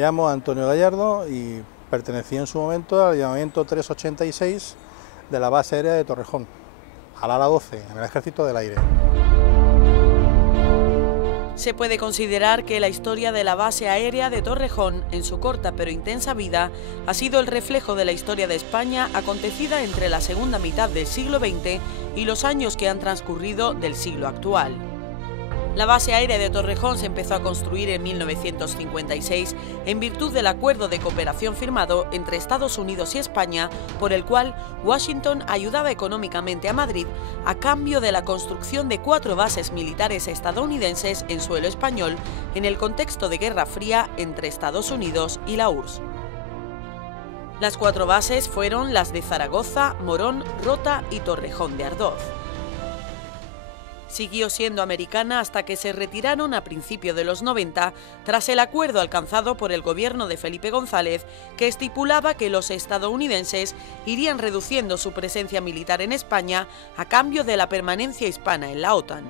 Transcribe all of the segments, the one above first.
Me llamo Antonio Gallardo y pertenecí en su momento al llamamiento 386 de la base aérea de Torrejón, al ala 12, en el Ejército del Aire. Se puede considerar que la historia de la base aérea de Torrejón, en su corta pero intensa vida, ha sido el reflejo de la historia de España acontecida entre la segunda mitad del siglo XX y los años que han transcurrido del siglo actual. La base aérea de Torrejón se empezó a construir en 1956 en virtud del acuerdo de cooperación firmado entre Estados Unidos y España, por el cual Washington ayudaba económicamente a Madrid a cambio de la construcción de 4 bases militares estadounidenses en suelo español en el contexto de Guerra Fría entre Estados Unidos y la URSS. Las 4 bases fueron las de Zaragoza, Morón, Rota y Torrejón de Ardoz. Siguió siendo americana hasta que se retiraron a principios de los 90 tras el acuerdo alcanzado por el gobierno de Felipe González, que estipulaba que los estadounidenses irían reduciendo su presencia militar en España a cambio de la permanencia hispana en la OTAN.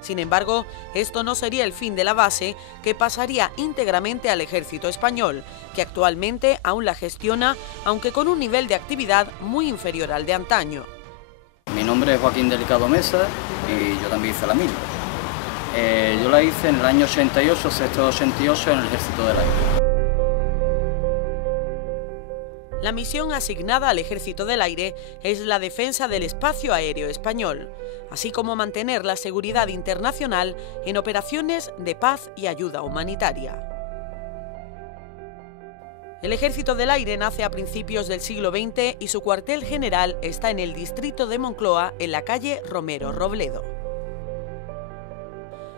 Sin embargo, esto no sería el fin de la base, que pasaría íntegramente al ejército español, que actualmente aún la gestiona, aunque con un nivel de actividad muy inferior al de antaño. Mi nombre es Joaquín Delicado Mesa y yo también hice la mili. Yo la hice en el año 88, sexto de 88, en el Ejército del Aire. La misión asignada al Ejército del Aire es la defensa del espacio aéreo español, así como mantener la seguridad internacional en operaciones de paz y ayuda humanitaria. El Ejército del Aire nace a principios del siglo XX y su cuartel general está en el distrito de Moncloa, en la calle Romero Robledo.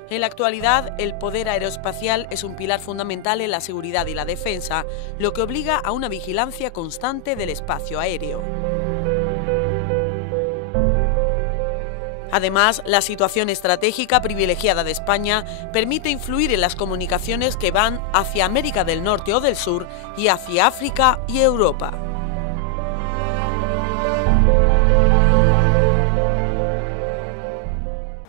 En la actualidad, el poder aeroespacial es un pilar fundamental en la seguridad y la defensa, lo que obliga a una vigilancia constante del espacio aéreo. Además, la situación estratégica privilegiada de España permite influir en las comunicaciones que van hacia América del Norte o del Sur y hacia África y Europa.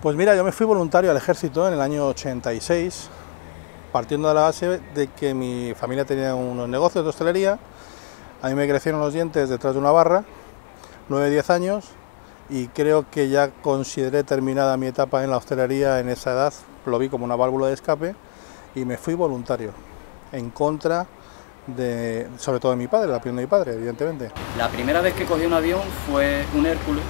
Pues mira, yo me fui voluntario al ejército en el año 86, partiendo de la base de que mi familia tenía unos negocios de hostelería. A mí me crecieron los dientes detrás de una barra, 9-10 años, y creo que ya consideré terminada mi etapa en la hostelería en esa edad. Lo vi como una válvula de escape y me fui voluntario, en contra de, sobre todo de mi padre, la opinión de mi padre, evidentemente. La primera vez que cogí un avión fue un Hércules,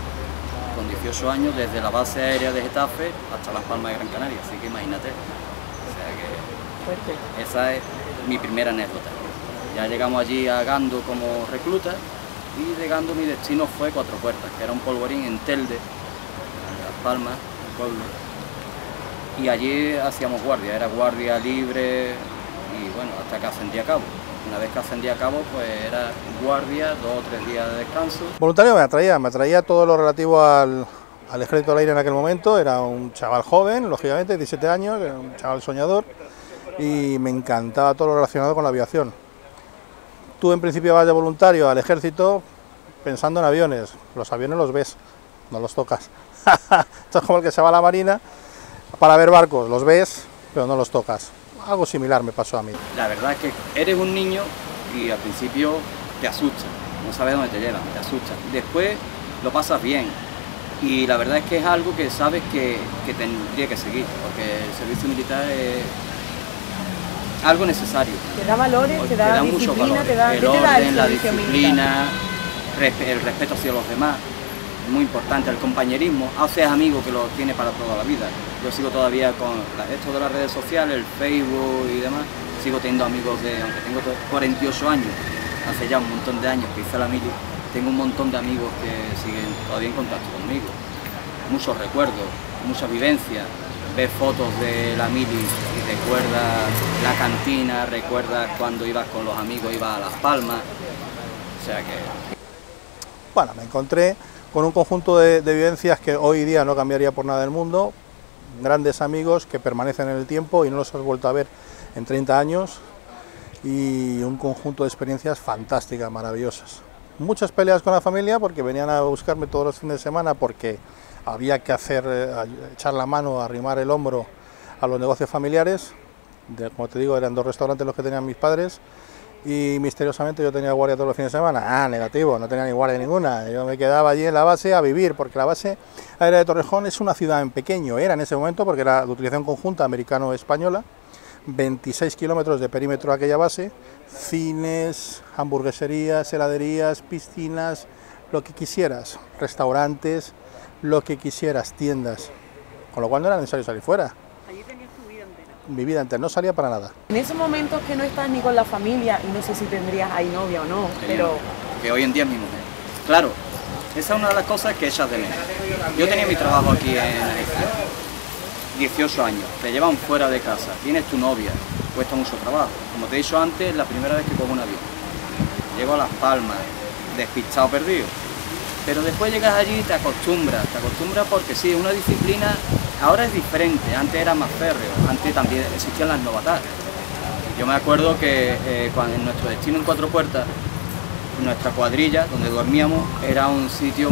con 18 años, desde la base aérea de Getafe hasta Las Palmas de Gran Canaria, así que imagínate. O sea que esa es mi primera anécdota. Ya llegamos allí a Gando como recluta, y de Gando mi destino fue Cuatro Puertas, que era un polvorín en Telde, en Las Palmas, un pueblo. Y allí hacíamos guardia, era guardia libre y bueno, hasta que ascendí a cabo. Una vez que ascendí a cabo, pues era guardia, 2 o 3 días de descanso. Voluntario me atraía todo lo relativo al Ejército del Aire en aquel momento. Era un chaval joven, lógicamente, 17 años, era un chaval soñador y me encantaba todo lo relacionado con la aviación. Tú en principio vas de voluntario al ejército pensando en aviones. Los aviones los ves, no los tocas. Esto es como el que se va a la marina para ver barcos, los ves, pero no los tocas. Algo similar me pasó a mí. La verdad es que eres un niño y al principio te asusta, no sabes dónde te llevan, te asusta. Después lo pasas bien y la verdad es que es algo que sabes que tendría que seguir, porque el servicio militar es algo necesario. Te da valores, te da disciplina, te da el orden, la disciplina, el respeto hacia los demás, muy importante, el compañerismo, haces amigos que lo tienes para toda la vida. Yo sigo todavía con esto de las redes sociales, el Facebook y demás, sigo teniendo amigos aunque tengo 48 años, hace ya un montón de años que hice la mili, tengo un montón de amigos que siguen todavía en contacto conmigo. Muchos recuerdos, muchas vivencias. Ves fotos de la mili y recuerdas la cantina, recuerdas cuando ibas con los amigos, ibas a Las Palmas, o sea que... Bueno, me encontré con un conjunto de vivencias que hoy día no cambiaría por nada del mundo, grandes amigos que permanecen en el tiempo y no los has vuelto a ver en 30 años, y un conjunto de experiencias fantásticas, maravillosas. Muchas peleas con la familia porque venían a buscarme todos los fines de semana porque había que echar la mano, arrimar el hombro a los negocios familiares, como te digo, eran 2 restaurantes los que tenían mis padres, y misteriosamente yo tenía guardia todos los fines de semana. Negativo, no tenía ni guardia ninguna. Yo me quedaba allí en la base a vivir, porque la base aérea de Torrejón es una ciudad en pequeño, era en ese momento, porque era de utilización conjunta americano-española, 26 kilómetros de perímetro a aquella base, cines, hamburgueserías, heladerías, piscinas, lo que quisieras, restaurantes, lo que quisieras, tiendas, con lo cual no era necesario salir fuera. Allí tenías tu vida entera. Mi vida entera, no salía para nada. En esos momentos que no estás ni con la familia, y no sé si tendrías ahí novia o no, pero... Que hoy en día es mi mujer. Claro, esa es una de las cosas que echas de menos. Yo tenía mi trabajo aquí en Egipto, 18 años, te llevan fuera de casa, tienes tu novia, cuesta mucho trabajo. Como te he dicho antes, la primera vez que cojo un avión. Llego a Las Palmas, despistado, perdido. Pero después llegas allí y te acostumbras porque sí, es una disciplina, ahora es diferente, antes era más férreo, antes también existían las novatas. Yo me acuerdo que cuando en nuestro destino en Cuatro Puertas, nuestra cuadrilla, donde dormíamos, era un sitio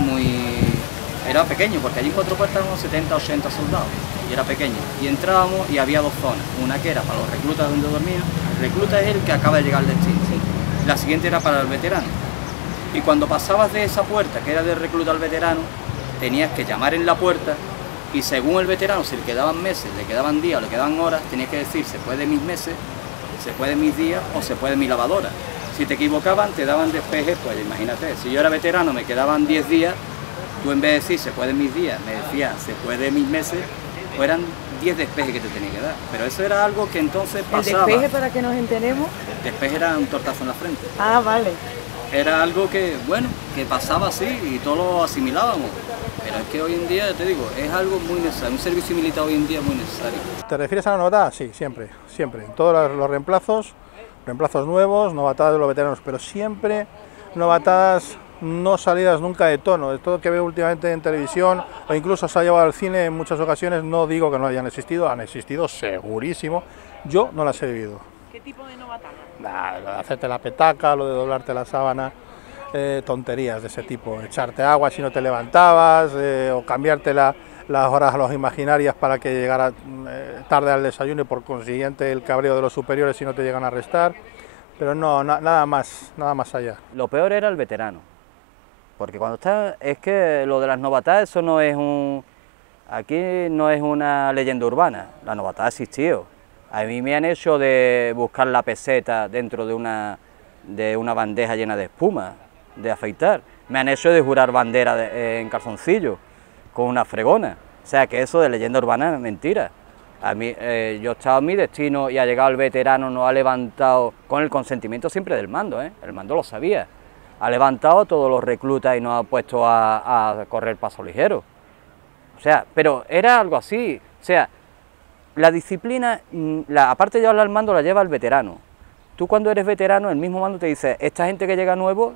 era pequeño, porque allí en Cuatro Puertas eran unos 70, 80 soldados, y era pequeño. Y entrábamos y había 2 zonas, una que era para los reclutas donde dormían, el recluta es el que acaba de llegar al destino, la siguiente era para el veterano. Y cuando pasabas de esa puerta, que era de recluta al veterano, tenías que llamar en la puerta, y según el veterano, si le quedaban meses, le quedaban días o le quedaban horas, tenías que decir, se puede mis meses, se puede mis días o se puede mi lavadora. Si te equivocaban, te daban despeje, pues imagínate, si yo era veterano, me quedaban 10 días, tú en vez de decir, se puede mis días, me decías, se puede mis meses, pues eran 10 despejes que te tenía que dar. Pero eso era algo que entonces pasaba. ¿El despeje, para que nos enteremos? El despeje era un tortazo en la frente. Ah, vale. Era algo que, bueno, que pasaba así y todos lo asimilábamos. Pero es que hoy en día, te digo, es algo muy necesario, un servicio militar hoy en día es muy necesario. ¿Te refieres a la novatada? Sí, siempre, siempre. En todos los reemplazos nuevos, novatadas de los veteranos, pero siempre novatadas no salidas nunca de tono. De todo lo que veo últimamente en televisión o incluso se ha llevado al cine en muchas ocasiones, no digo que no hayan existido, han existido segurísimo. Yo no las he vivido. ¿Qué tipo de novatada? Nada, lo de hacerte la petaca, lo de doblarte la sábana, tonterías de ese tipo, echarte agua si no te levantabas, o cambiarte las horas a los imaginarias para que llegara tarde al desayuno y por consiguiente el cabreo de los superiores si no te llegan a arrestar, pero no, nada más allá. Lo peor era el veterano, porque cuando es que lo de las novatadas, eso no es aquí no es una leyenda urbana, la novatada existió. A mí me han hecho de buscar la peseta dentro de una bandeja llena de espuma, de afeitar. Me han hecho de jurar bandera en calzoncillo, con una fregona. O sea que eso de leyenda urbana es mentira. A mí, yo he estado en mi destino y ha llegado el veterano, no ha levantado, con el consentimiento siempre del mando, el mando lo sabía. Ha levantado todos los reclutas y nos ha puesto a correr paso ligero. O sea, pero era algo así. O sea, la disciplina, aparte de llevarla al mando, la lleva el veterano. Tú cuando eres veterano, el mismo mando te dice, esta gente que llega nuevo,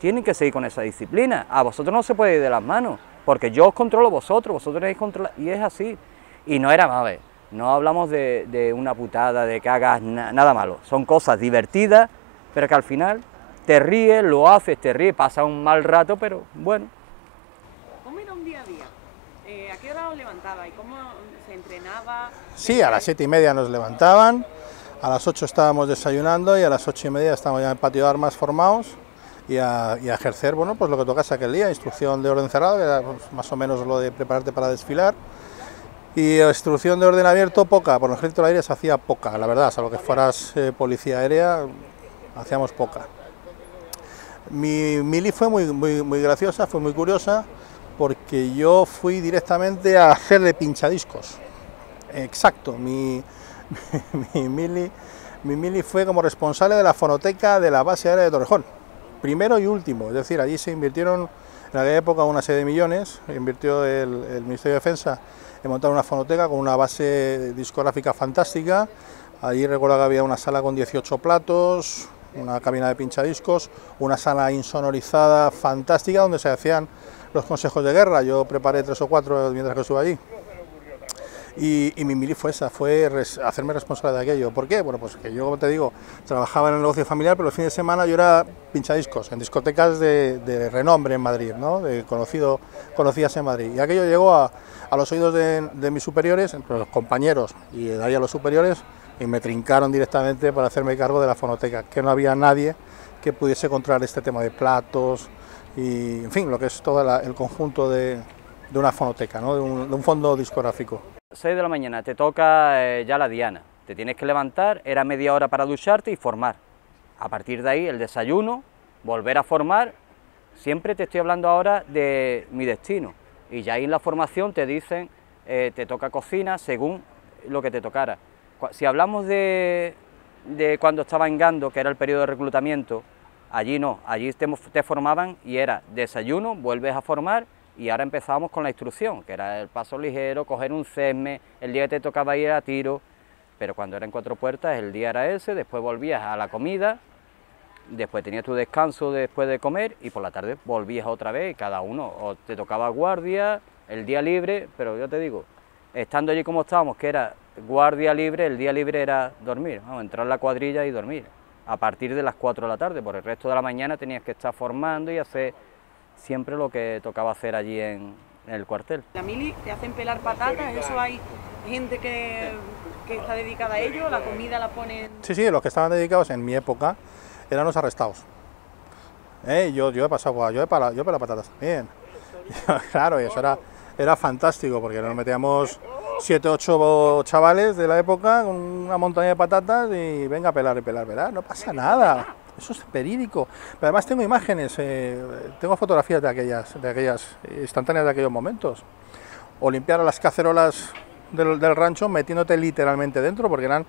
tienen que seguir con esa disciplina. A vosotros no se puede ir de las manos, porque yo os controlo vosotros tenéis que controlar, y es así. Y no era más, no hablamos de una putada, de que hagas nada malo. Son cosas divertidas, pero que al final te ríes, lo haces, te ríes, pasa un mal rato, pero bueno. ¿Cómo era un día a día? ¿A qué hora os levantaba y cómo se entrenaba? Sí, a las 7:30 nos levantaban, a las 8 estábamos desayunando y a las 8:30 estábamos ya en el patio de armas formados y a ejercer, bueno, pues lo que tocase aquel día, instrucción de orden cerrado, que era pues, más o menos lo de prepararte para desfilar, y instrucción de orden abierto poca, por el ejército del aire se hacía poca, la verdad, salvo que fueras policía aérea, hacíamos poca. Mi mili fue muy graciosa, fue muy curiosa, porque yo fui directamente a hacerle pinchadiscos. Exacto, mi mili fue como responsable de la fonoteca de la base aérea de Torrejón, primero y último, es decir, allí se invirtieron en aquella época una serie de millones, invirtió el Ministerio de Defensa en montar una fonoteca con una base discográfica fantástica. Allí recuerdo que había una sala con 18 platos, una cabina de pinchadiscos, una sala insonorizada fantástica donde se hacían los consejos de guerra. Yo preparé 3 o 4 mientras que estuve allí. Y mi mili fue esa, fue hacerme responsable de aquello. ¿Por qué? Bueno, pues que yo, como te digo, trabajaba en el negocio familiar, pero los fines de semana yo era pinchadiscos en discotecas de renombre en Madrid, ¿no? Conocidas en Madrid. Y aquello llegó a los oídos de mis superiores, entre los compañeros y de ahí a los superiores, y me trincaron directamente para hacerme cargo de la fonoteca, que no había nadie que pudiese controlar este tema de platos y, en fin, lo que es todo el conjunto de una fonoteca, ¿no? de un fondo discográfico. 6 de la mañana te toca ya la diana, te tienes que levantar, era media hora para ducharte y formar. A partir de ahí el desayuno, volver a formar, siempre te estoy hablando ahora de mi destino. Y ya ahí en la formación te dicen, te toca cocina según lo que te tocara. Si hablamos de cuando estaba en Gando, que era el periodo de reclutamiento, allí no, allí te formaban y era desayuno, vuelves a formar y ahora empezábamos con la instrucción, que era el paso ligero, coger un cesme, el día que te tocaba ir a tiro, pero cuando era en Cuatro Puertas el día era ese, después volvías a la comida, después tenías tu descanso después de comer y por la tarde volvías otra vez y cada uno, o te tocaba guardia, el día libre, pero yo te digo, estando allí como estábamos, que era guardia libre, el día libre era dormir, ¿no? Entrar en la cuadrilla y dormir, a partir de las 4 de la tarde, por el resto de la mañana tenías que estar formando y hacer siempre lo que tocaba hacer allí en el cuartel. La mili te hacen pelar patatas, eso hay gente que está dedicada a ello, la comida la ponen... Sí, los que estaban dedicados en mi época eran los arrestados. Yo he pasado, yo he pelado patatas también. Claro, y eso era fantástico, porque nos metíamos 7, 8 chavales de la época con una montaña de patatas y venga a pelar, no pasa nada. Eso es verídico. Pero además tengo imágenes, tengo fotografías de aquellas instantáneas de aquellos momentos. O limpiar las cacerolas del rancho metiéndote literalmente dentro, porque eran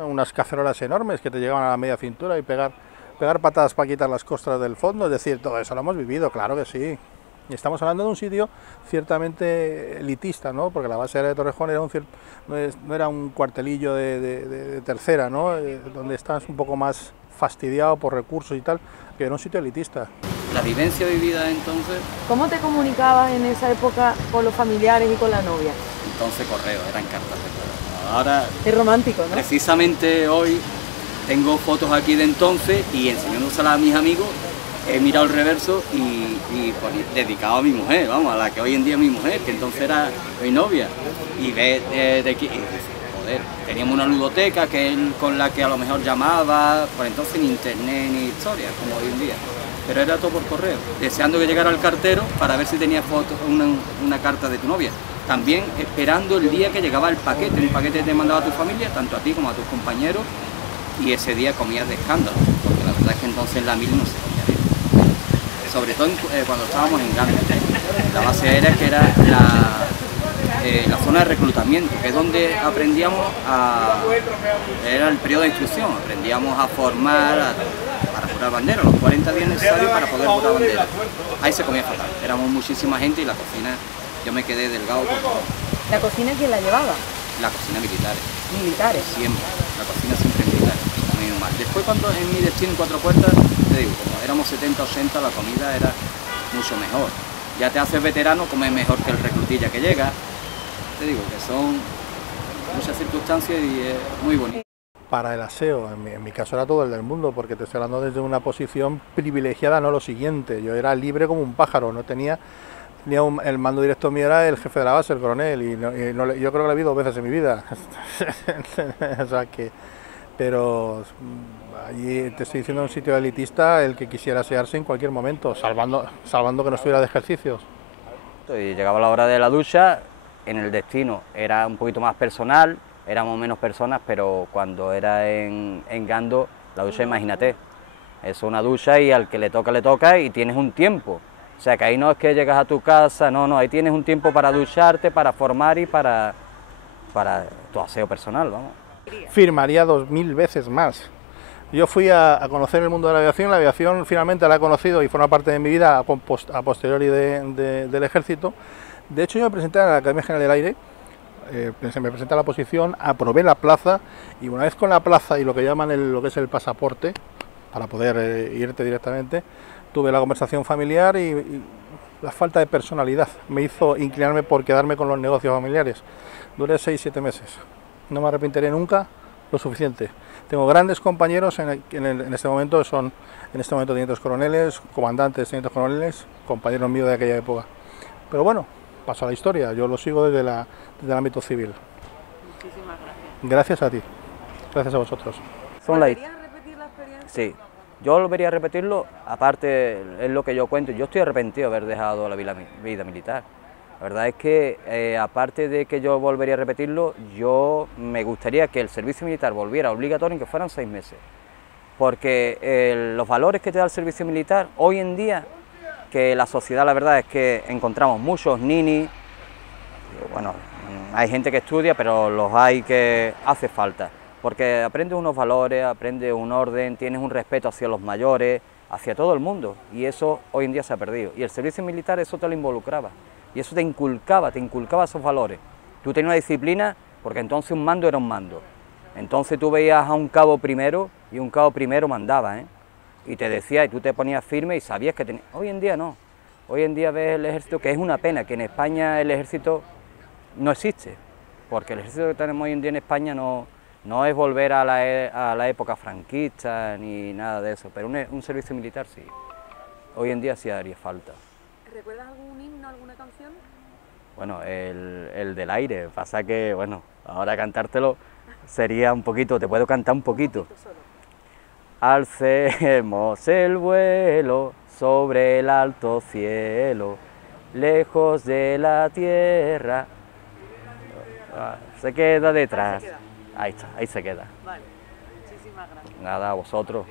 unas cacerolas enormes que te llegaban a la media cintura y pegar patadas para quitar las costras del fondo. Es decir, todo eso lo hemos vivido, claro que sí. Y estamos hablando de un sitio ciertamente elitista, ¿no? Porque la base aérea de Torrejón no era un cuartelillo de tercera, ¿no? Donde estás un poco más fastidiado por recursos y tal, que era un sitio elitista. La vivencia vivida entonces... ¿Cómo te comunicabas en esa época con los familiares y con la novia? Entonces correo, eran cartas de correo. Ahora... Es romántico, ¿no? Precisamente hoy tengo fotos aquí de entonces y enseñándoselas a mis amigos, he mirado el reverso y pues, dedicado a mi mujer, vamos, a la que hoy en día es mi mujer, que entonces era mi novia. Y ve de aquí... Joder, teníamos una ludoteca con la que a lo mejor llamaba, por entonces ni internet ni historia, como hoy en día, pero era todo por correo, deseando que llegara el cartero para ver si tenía fotos, una carta de tu novia, también esperando el día que llegaba el paquete, un paquete que te mandaba a tu familia, tanto a ti como a tus compañeros, y ese día comías de escándalo, porque la verdad es que entonces la mil no se comía bien, sobre todo cuando estábamos en Gando, la base aérea que era la zona de reclutamiento, que es donde aprendíamos era el periodo de instrucción, aprendíamos a formar para jurar bandera, los 40 días necesarios para poder jurar bandera. Ahí se comía fatal, éramos muchísima gente y la cocina, yo me quedé delgado por todo. ¿La cocina quién la llevaba? La cocina militares. ¿Militares? Siempre, la cocina siempre militar, muy mal. Después cuando en mi destino en Cuatro Puertas, te digo, como éramos 70 o 80, la comida era mucho mejor. Ya te haces veterano, comes mejor que el reclutilla que llega. Te digo que son muchas circunstancias y es muy bonito. Para el aseo, en mi caso era todo el del mundo, porque te estoy hablando desde una posición privilegiada, no lo siguiente. Yo era libre como un pájaro, no tenía el mando directo mío era el jefe de la base, el coronel, yo creo que la vi 2 veces en mi vida. O sea que, pero allí te estoy diciendo un sitio elitista, el que quisiera asearse en cualquier momento, salvando que no estuviera de ejercicios. Y llegaba la hora de la ducha. En el destino era un poquito más personal, éramos menos personas, pero cuando era en Gando, la ducha, imagínate, es una ducha y al que le toca y tienes un tiempo. O sea que ahí no es que llegas a tu casa, no, ahí tienes un tiempo para ducharte, para formar y para tu aseo personal, vamos. Firmaría 2000 veces más. Yo fui a conocer el mundo de la aviación finalmente la he conocido y forma parte de mi vida a posteriori del ejército. De hecho, yo me presenté a la Academia General del Aire, me presenté a la posición, aprobé la plaza y una vez con la plaza y lo que llaman lo que es el pasaporte, para poder irte directamente, tuve la conversación familiar y la falta de personalidad me hizo inclinarme por quedarme con los negocios familiares. Duré 6-7 meses, no me arrepentiré nunca lo suficiente. Tengo grandes compañeros en este momento, son tenientes coroneles, comandantes, tenientes coroneles, compañeros míos de aquella época. Pero bueno, paso a la historia, yo lo sigo desde el ámbito civil. Muchísimas gracias. Gracias a ti. Gracias a vosotros. ¿Volverías a repetir la experiencia? Sí, yo volvería a repetirlo, aparte es lo que yo cuento, yo estoy arrepentido de haber dejado la vida militar. La verdad es que, aparte de que yo volvería a repetirlo, yo me gustaría que el servicio militar volviera obligatorio y que fueran 6 meses. Porque los valores que te da el servicio militar, hoy en día, que la sociedad, la verdad es que encontramos muchos ninis, bueno, hay gente que estudia, pero los hay que hace falta. Porque aprendes unos valores, aprendes un orden, tienes un respeto hacia los mayores, hacia todo el mundo, y eso hoy en día se ha perdido. Y el servicio militar eso te lo involucraba, y eso te inculcaba esos valores. Tú tenías una disciplina, porque entonces un mando era un mando. Entonces tú veías a un cabo primero, y un cabo primero mandaba, y te decía, y tú te ponías firme y sabías que tenías... Hoy en día no, hoy en día ves el ejército, que es una pena, que en España el ejército no existe, porque el ejército que tenemos hoy en día en España no es volver a la época franquista ni nada de eso, pero un servicio militar sí, hoy en día sí haría falta. ¿Recuerdas algún himno, alguna canción? Bueno, el del aire, pasa que, bueno, ahora cantártelo sería un poquito, te puedo cantar un poquito. Alcemos el vuelo sobre el alto cielo, lejos de la tierra. Se queda detrás. Ahí se queda. Ahí está, ahí se queda. Vale, muchísimas gracias. Nada, a vosotros.